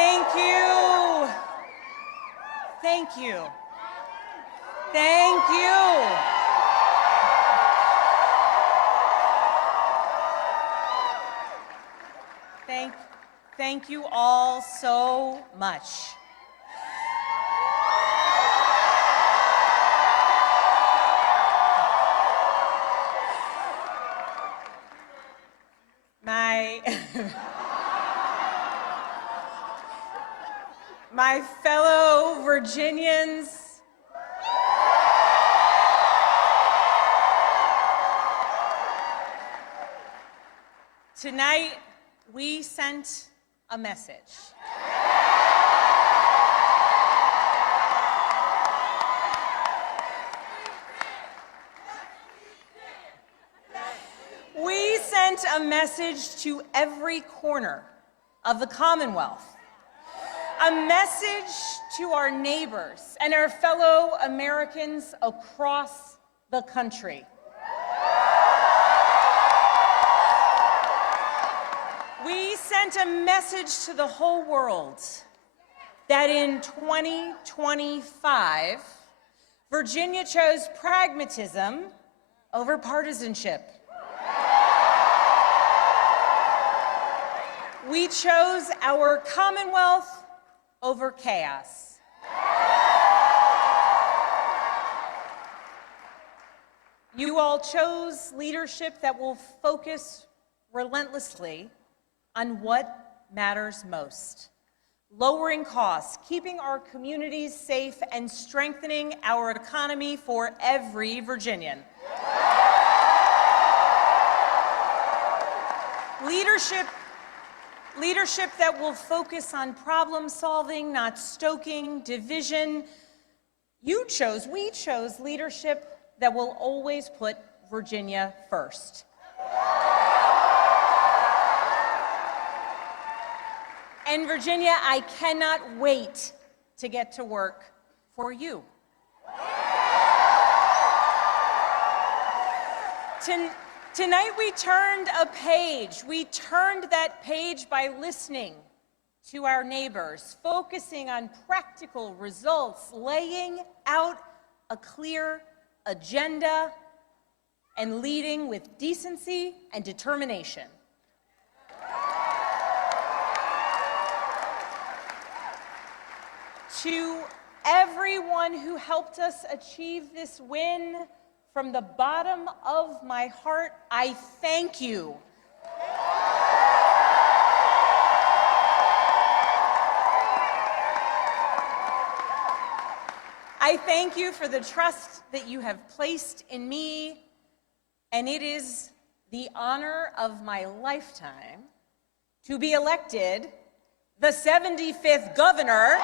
Thank you. Thank you. Thank you. Thank you all so much. My fellow Virginians, tonight we sent a message. We sent a message to every corner of the Commonwealth. A message to our neighbors and our fellow Americans across the country. We sent a message to the whole world that in 2025, Virginia chose pragmatism over partisanship. We chose our Commonwealth over chaos. You all chose leadership that will focus relentlessly on what matters most: lowering costs, keeping our communities safe, and strengthening our economy for every Virginian. Leadership that will focus on problem solving, not stoking division. We chose leadership that will always put Virginia first. And Virginia, I cannot wait to get to work for you. Tonight we turned a page. We turned that page by listening to our neighbors, focusing on practical results, laying out a clear agenda, and leading with decency and determination. To everyone who helped us achieve this win, from the bottom of my heart, I thank you. I thank you for the trust that you have placed in me, and it is the honor of my lifetime to be elected the 75th governor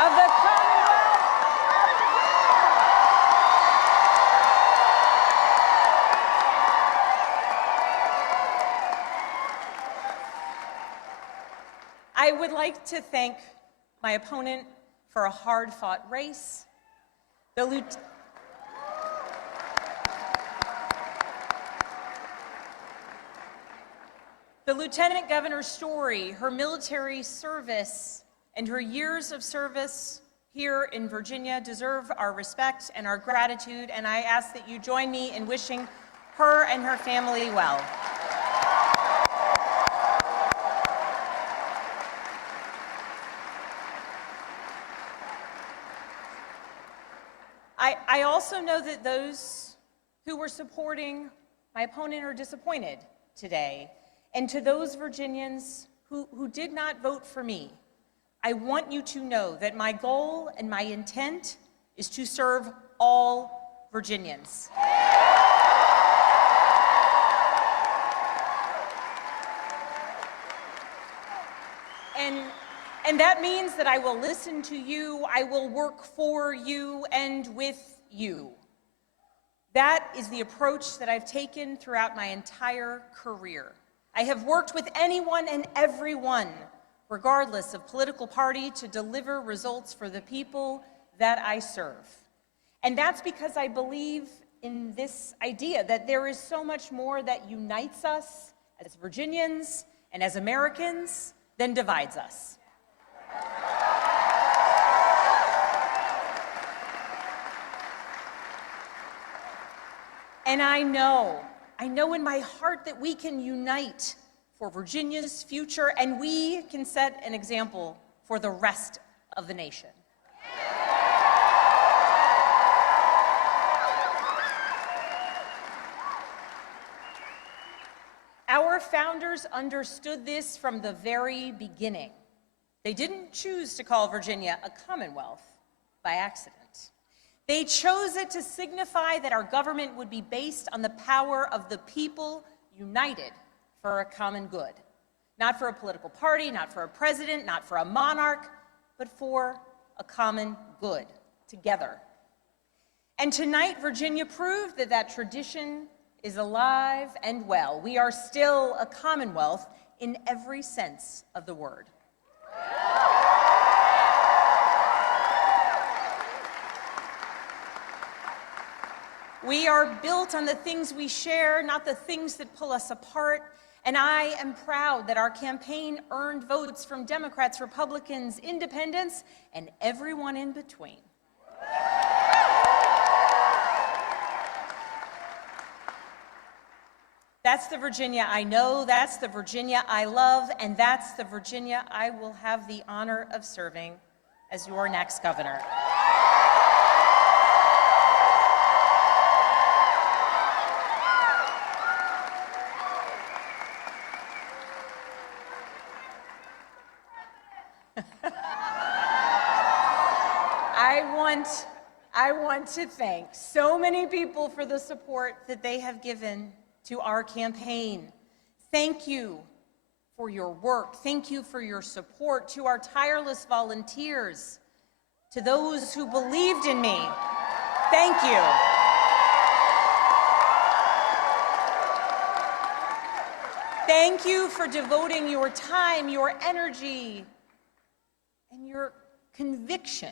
of the Commonwealth of Virginia. I would like to thank my opponent for a hard-fought race, the Lieutenant Governor's story, her military service, and her years of service here in Virginia deserve our respect and our gratitude, and I ask that you join me in wishing her and her family well. I also know that those who were supporting my opponent are disappointed today, and to those Virginians who did not vote for me, I want you to know that my goal and my intent is to serve all Virginians. And that means that I will listen to you, I will work for you and with you. That is the approach that I've taken throughout my entire career. I have worked with anyone and everyone, regardless of political party, to deliver results for the people that I serve. And that's because I believe in this idea that there is so much more that unites us as Virginians and as Americans than divides us. And I know in my heart that we can unite for Virginia's future, and we can set an example for the rest of the nation. Our founders understood this from the very beginning. They didn't choose to call Virginia a commonwealth by accident. They chose it to signify that our government would be based on the power of the people united for a common good. Not for a political party, not for a president, not for a monarch, but for a common good, together. And tonight, Virginia proved that that tradition is alive and well. We are still a commonwealth in every sense of the word. We are built on the things we share, not the things that pull us apart. And I am proud that our campaign earned votes from Democrats, Republicans, independents, and everyone in between. That's the Virginia I know, that's the Virginia I love, and that's the Virginia I will have the honor of serving as your next governor. I want to thank so many people for the support that they have given to our campaign. Thank you for your work. Thank you for your support. To our tireless volunteers, to those who believed in me, thank you. Thank you for devoting your time, your energy, and your conviction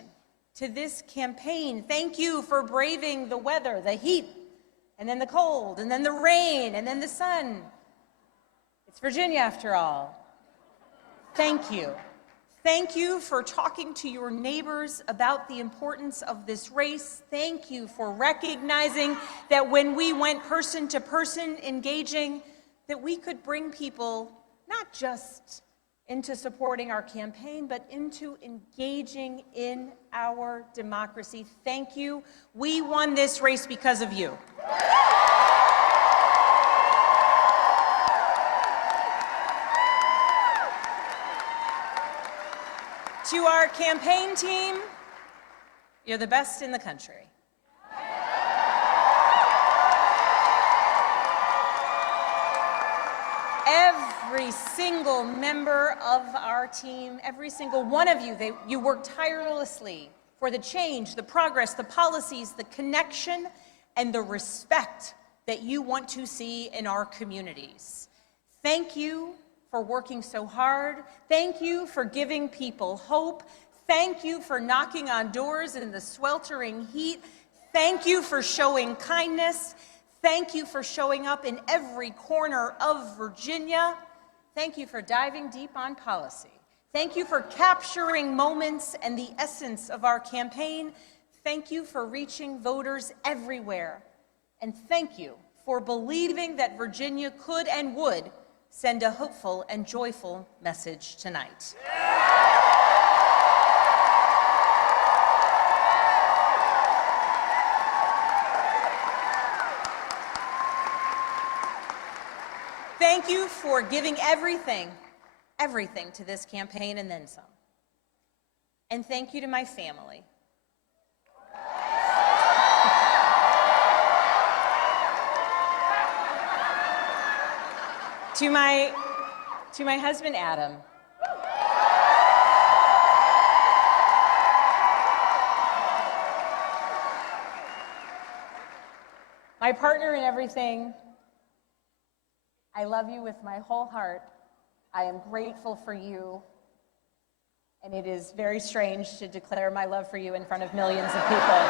to this campaign. Thank you for braving the weather, the heat, and then the cold, and then the rain, and then the sun. It's Virginia after all. Thank you. Thank you for talking to your neighbors about the importance of this race. Thank you for recognizing that when we went person to person engaging, that we could bring people not just into supporting our campaign, but into engaging in our democracy. Thank you. We won this race because of you. To our campaign team, you're the best in the country. Every single member of our team, every single one of you, you work tirelessly for the change, the progress, the policies, the connection, and the respect that you want to see in our communities. Thank you for working so hard. Thank you for giving people hope. Thank you for knocking on doors in the sweltering heat. Thank you for showing kindness. Thank you for showing up in every corner of Virginia. Thank you for diving deep on policy. Thank you for capturing moments and the essence of our campaign. Thank you for reaching voters everywhere. And thank you for believing that Virginia could and would send a hopeful and joyful message tonight. Thank you for giving everything to this campaign and then some. And thank you to my family. To my husband, Adam. My partner in everything. I love you with my whole heart. I am grateful for you. And it is very strange to declare my love for you in front of millions of people.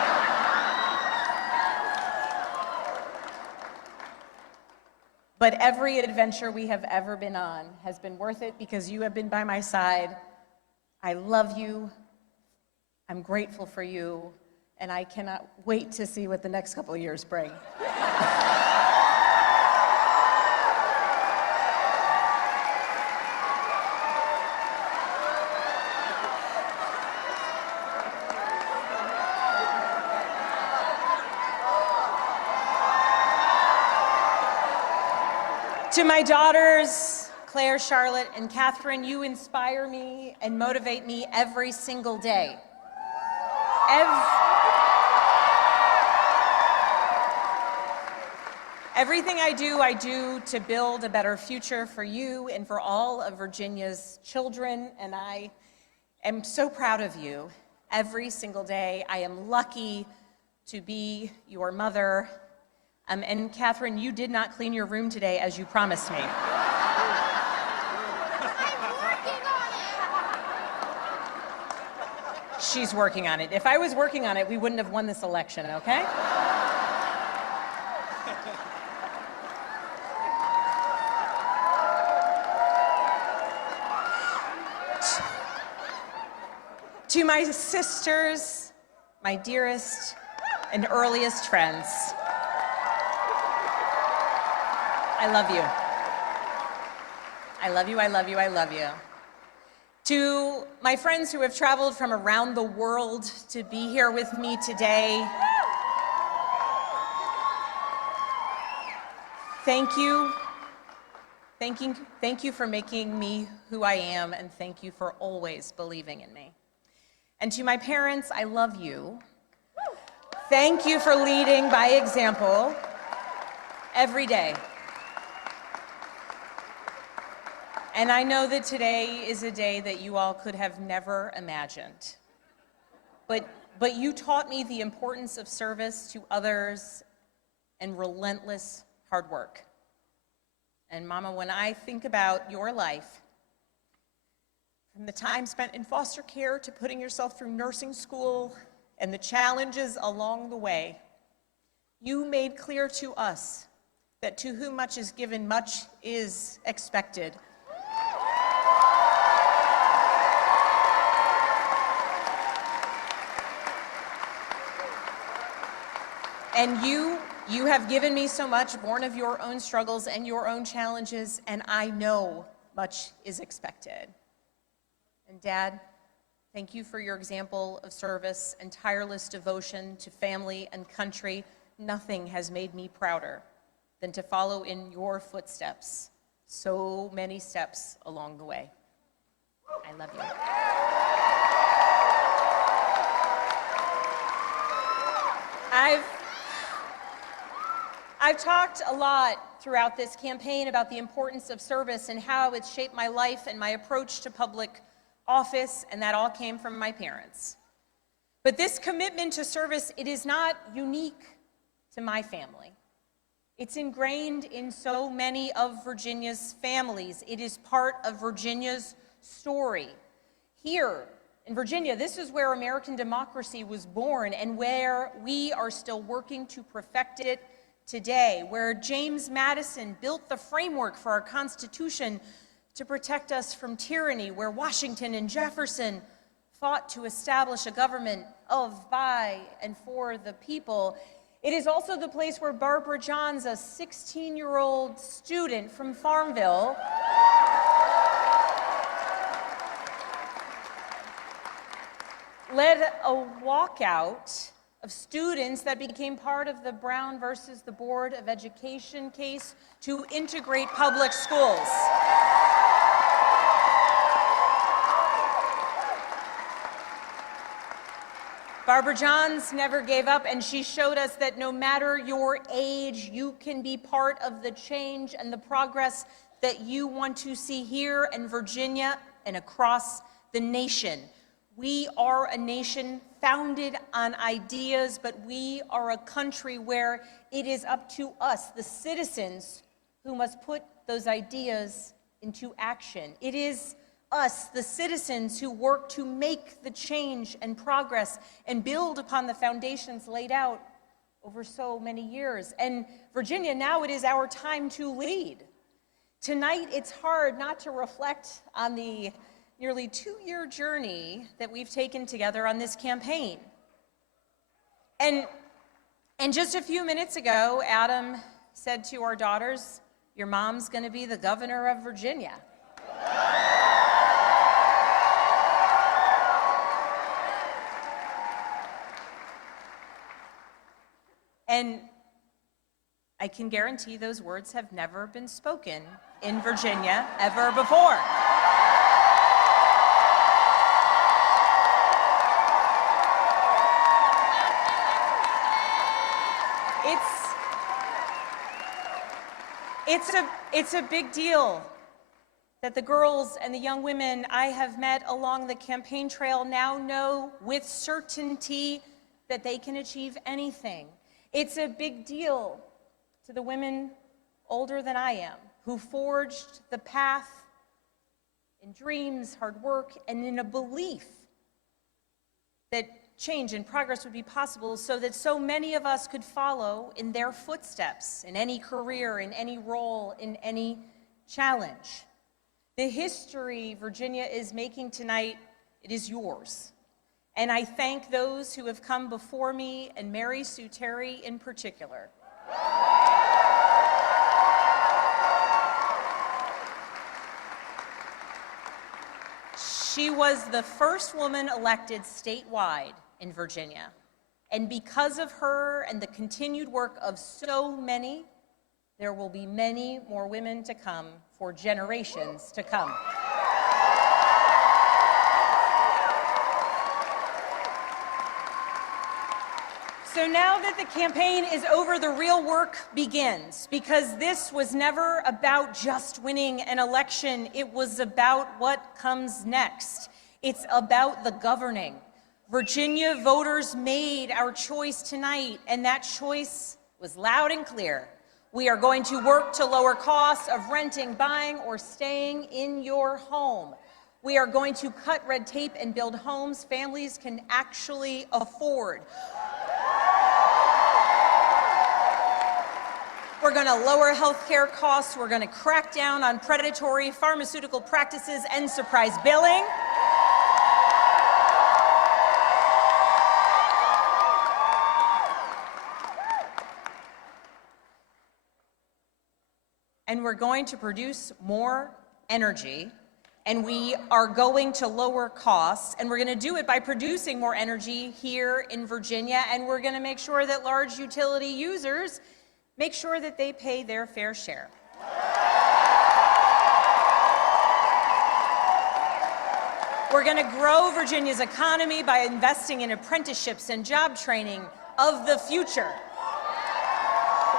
But every adventure we have ever been on has been worth it because you have been by my side. I love you. I'm grateful for you. And I cannot wait to see what the next couple of years bring. To my daughters, Claire, Charlotte, and Catherine, you inspire me and motivate me every single day. Everything I do to build a better future for you and for all of Virginia's children, and I am so proud of you every single day. I am lucky to be your mother. And Catherine, you did not clean your room today as you promised me. I'm working on it. She's working on it. If I was working on it, we wouldn't have won this election, okay? To my sisters, my dearest and earliest friends, I love you. I love you, I love you, I love you. To my friends who have traveled from around the world to be here with me today, thank you. Thank you for making me who I am, and thank you for always believing in me. And to my parents, I love you. Thank you for leading by example every day. And I know that today is a day that you all could have never imagined. But you taught me the importance of service to others and relentless hard work. And Mama, when I think about your life, from the time spent in foster care to putting yourself through nursing school and the challenges along the way, you made clear to us that to whom much is given, much is expected. And you have given me so much, born of your own struggles and your own challenges, and I know much is expected. And Dad, thank you for your example of service and tireless devotion to family and country. Nothing has made me prouder than to follow in your footsteps, so many steps along the way. I love you. I've talked a lot throughout this campaign about the importance of service and how it's shaped my life and my approach to public office, and that all came from my parents. But this commitment to service, it is not unique to my family. It's ingrained in so many of Virginia's families. It is part of Virginia's story. Here in Virginia, this is where American democracy was born and where we are still working to perfect it today, where James Madison built the framework for our Constitution to protect us from tyranny, where Washington and Jefferson fought to establish a government of, by, and for the people. It is also the place where Barbara Johns, a 16-year-old student from Farmville, led a walkout of students that became part of the Brown versus the Board of Education case to integrate public schools. Barbara Johns never gave up, and she showed us that no matter your age, you can be part of the change and the progress that you want to see here in Virginia and across the nation. We are a nation founded on ideas, but we are a country where it is up to us, the citizens, who must put those ideas into action. It is us, the citizens, who work to make the change and progress and build upon the foundations laid out over so many years. And Virginia, now it is our time to lead. Tonight, it's hard not to reflect on the nearly 2-year journey that we've taken together on this campaign. And just a few minutes ago, Adam said to our daughters, "Your mom's going to be the governor of Virginia." And I can guarantee those words have never been spoken in Virginia ever before. It's a big deal that the girls and the young women I have met along the campaign trail now know with certainty that they can achieve anything. It's a big deal to the women older than I am who forged the path in dreams, hard work, and in a belief that change and progress would be possible so that so many of us could follow in their footsteps in any career, in any role, in any challenge. The history Virginia is making tonight, it is yours. And I thank those who have come before me, and Mary Sue Terry in particular. She was the first woman elected statewide in Virginia. And because of her and the continued work of so many, there will be many more women to come for generations to come. So now that the campaign is over, the real work begins, because this was never about just winning an election. It was about what comes next. It's about the governing. Virginia voters made our choice tonight, and that choice was loud and clear. We are going to work to lower costs of renting, buying, or staying in your home. We are going to cut red tape and build homes families can actually afford. We're going to lower health care costs. We're going to crack down on predatory pharmaceutical practices and surprise billing. And we're going to produce more energy, and we are going to lower costs, and we're going to do it by producing more energy here in Virginia, and we're going to make sure that large utility users make sure that they pay their fair share. We're going to grow Virginia's economy by investing in apprenticeships and job training of the future.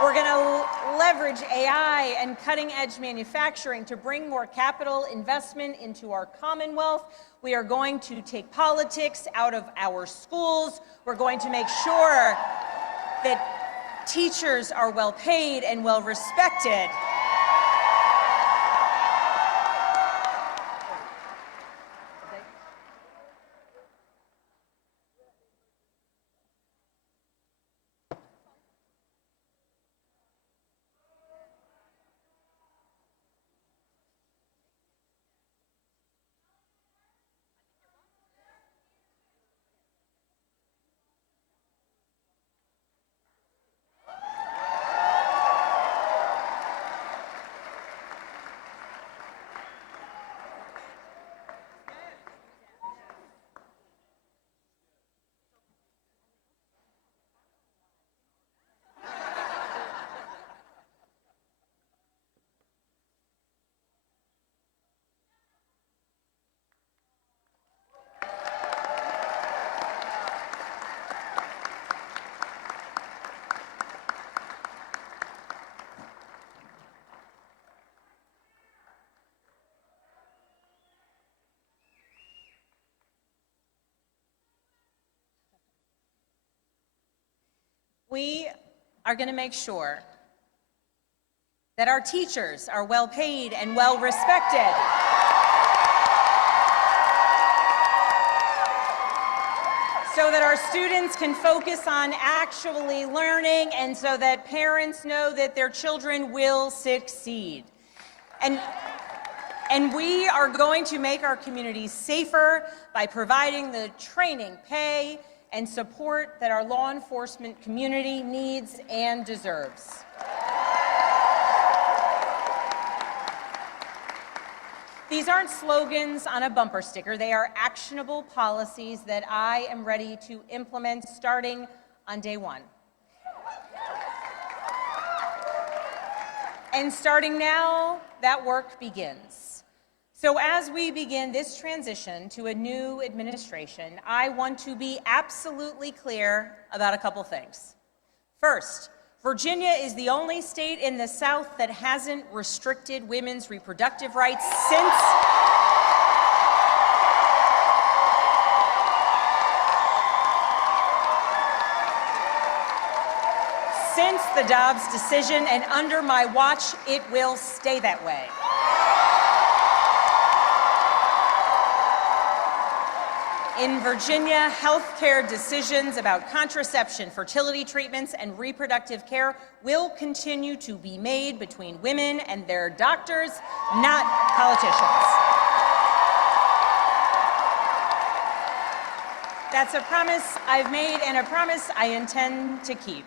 We're going to leverage AI and cutting-edge manufacturing to bring more capital investment into our Commonwealth. We are going to take politics out of our schools. We're going to make sure that teachers are well paid and well respected. We are going to make sure that our teachers are well paid and well respected. so that our students can focus on actually learning and so that parents know that their children will succeed. And we are going to make our communities safer by providing the training, pay, and support that our law enforcement community needs and deserves. These aren't slogans on a bumper sticker. They are actionable policies that I am ready to implement starting on day one. And starting now, that work begins. So as we begin this transition to a new administration, I want to be absolutely clear about a couple things. First, Virginia is the only state in the South that hasn't restricted women's reproductive rights since the Dobbs decision, and under my watch, it will stay that way. In Virginia, healthcare decisions about contraception, fertility treatments, and reproductive care will continue to be made between women and their doctors, not politicians. That's a promise I've made and a promise I intend to keep.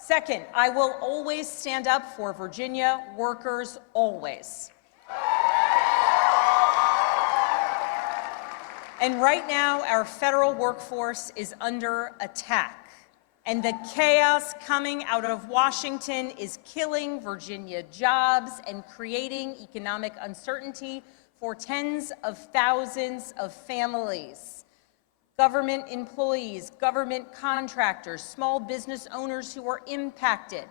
Second, I will always stand up for Virginia workers, always. And right now, our federal workforce is under attack, and the chaos coming out of Washington is killing Virginia jobs and creating economic uncertainty for tens of thousands of families. Government employees, government contractors, small business owners who are impacted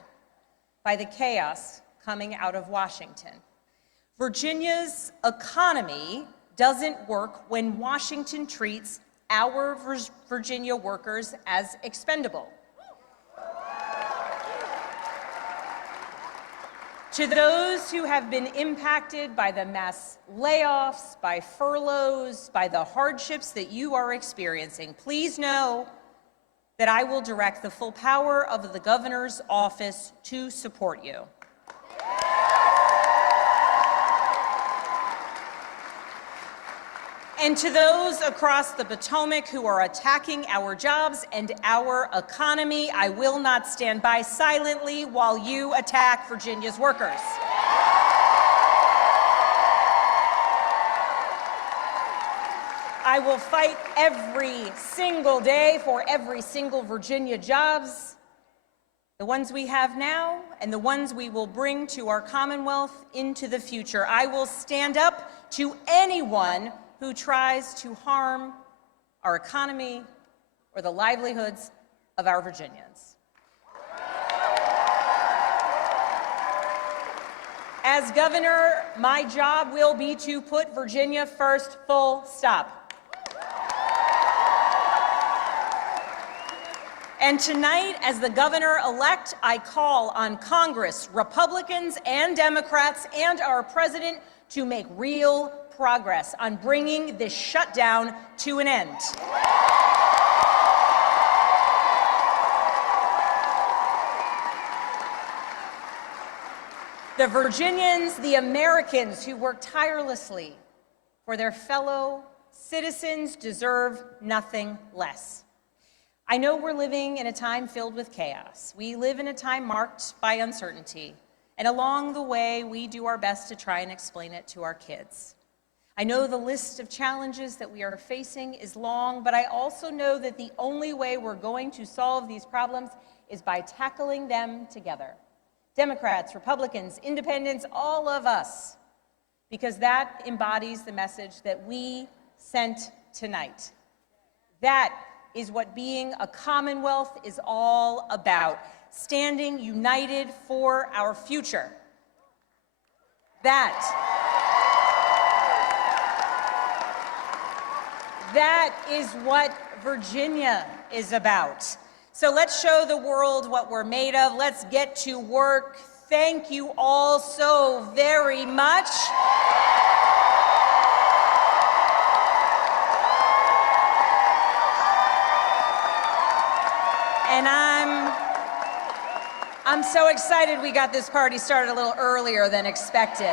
by the chaos coming out of Washington. Virginia's economy doesn't work when Washington treats our Virginia workers as expendable. To those who have been impacted by the mass layoffs, by furloughs, by the hardships that you are experiencing, please know that I will direct the full power of the governor's office to support you. And to those across the Potomac who are attacking our jobs and our economy, I will not stand by silently while you attack Virginia's workers. I will fight every single day for every single Virginia jobs, the ones we have now and the ones we will bring to our Commonwealth into the future. I will stand up to anyone who tries to harm our economy or the livelihoods of our Virginians. As governor, my job will be to put Virginia first, full stop. And tonight, as the governor-elect, I call on Congress, Republicans and Democrats, and our president to make real progress on bringing this shutdown to an end. The Virginians, the Americans who work tirelessly for their fellow citizens deserve nothing less. I know we're living in a time filled with chaos. We live in a time marked by uncertainty, and along the way, we do our best to try and explain it to our kids. I know the list of challenges that we are facing is long, but I also know that the only way we're going to solve these problems is by tackling them together. Democrats, Republicans, independents, all of us, because that embodies the message that we sent tonight. That is what being a Commonwealth is all about, standing united for our future. That is what Virginia is about. So let's show the world what we're made of. Let's get to work. Thank you all so very much. I'm so excited we got this party started a little earlier than expected.